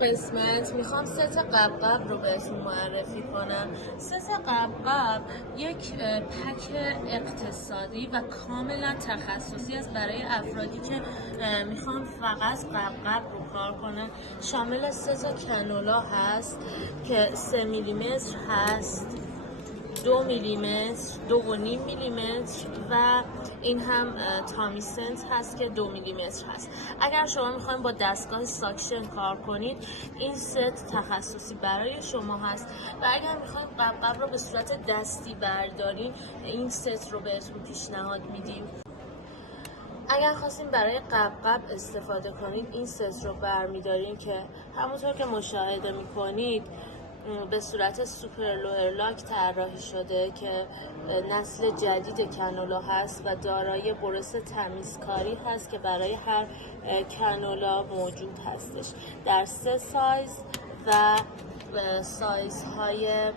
قسمت میخوام ست قبقب رو بهتون معرفی کنم. ست قبقب یک پک اقتصادی و کاملا تخصصی است برای افرادی که میخوان فقط قبقب رو کار کنن. شامل 3 کنولا هست که 3 میلیمتر هست، 2 میلیمتر، 2.5 میلیمتر و این هم تامیسنت هست که 2 میلیمتر هست. اگر شما میخواین با دستگاه ساکشن کار کنید، این ست تخصصی برای شما هست و اگر میخواین قبقب رو به صورت دستی بردارین، این ست رو بهتون پیشنهاد میدیم. اگر خواستیم برای قبقب استفاده کنید، این ست رو برمیدارین که همونطور که مشاهده میکنید به صورت سوپر لوئر طراحی شده که نسل جدید کنولا هست و دارای برس تمیزکاری هست که برای هر کنولا موجود هستش در 3 سایز و سایزهای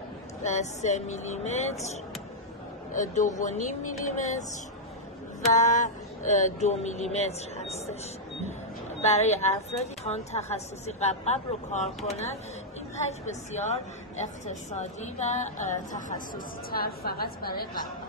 3 میلیمتر، 2.5 میلیمتر و 2 میلیمتر هستش. برای افرادی که تخصصی قبقب رو کار کنن، این پک بسیار اقتصادی و تخصصی تر فقط برای قبقب